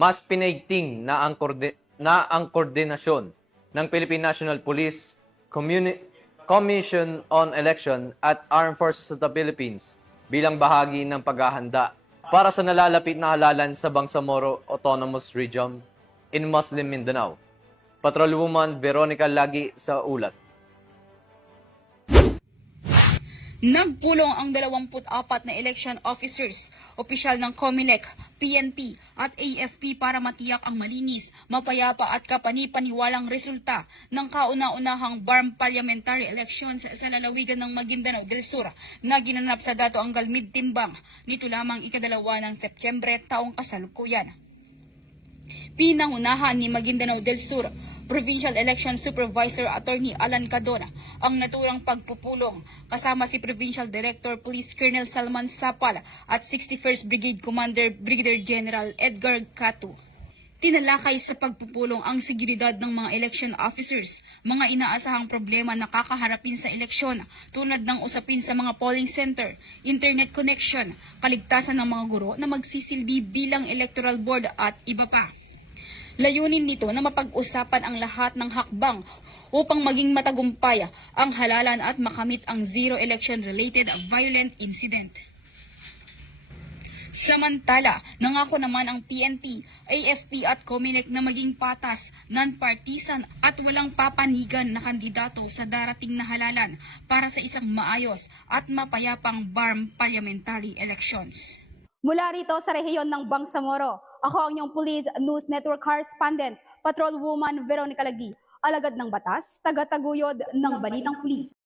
mas pinaigting na ang koordinasyon ng Philippine National Police, Commission on Election at Armed Forces of the Philippines bilang bahagi ng paghahanda para sa nalalapit na halalan sa Bangsamoro Autonomous Region in Muslim Mindanao. Patrolwoman Veronica Lagi sa ulat. Nagpulong ang 24 na election officers, opisyal ng COMELEC, PNP at AFP para matiyak ang malinis, mapayapa at kapani-paniwalang resulta ng kauna-unahang BARM parliamentary elections sa lalawigan ng Maguindanao del Sur na ginanap sa Dato Angal Mid-Timbang nito lamang ikadalawa ng Setyembre taong kasalukuyan. Pinangunahan ni Maguindanao del Sur Provincial Election Supervisor Attorney Alan Cadona ang naturang pagpupulong kasama si Provincial Director Police Colonel Salman Sapal at 61st Brigade Commander Brigadier General Edgar Catu. Tinalakay sa pagpupulong ang seguridad ng mga election officers, mga inaasahang problema na kakaharapin sa eleksyon tulad ng usapin sa mga polling center, internet connection, kaligtasan ng mga guro na magsisilbi bilang electoral board at iba pa. Layunin nito na mapag-usapan ang lahat ng hakbang upang maging matagumpay ang halalan at makamit ang zero election-related violent incident. Samantala, nangako naman ang PNP, AFP at COMELEC na maging patas, non-partisan at walang papanigan na kandidato sa darating na halalan para sa isang maayos at mapayapang BARM parliamentary elections. Mula rito sa rehiyon ng Bangsamoro, ako ang inyong Police News Network Correspondent, Patrolwoman Veronica Lagi, alagad ng batas, taga-taguyod ng Balitang Pulis.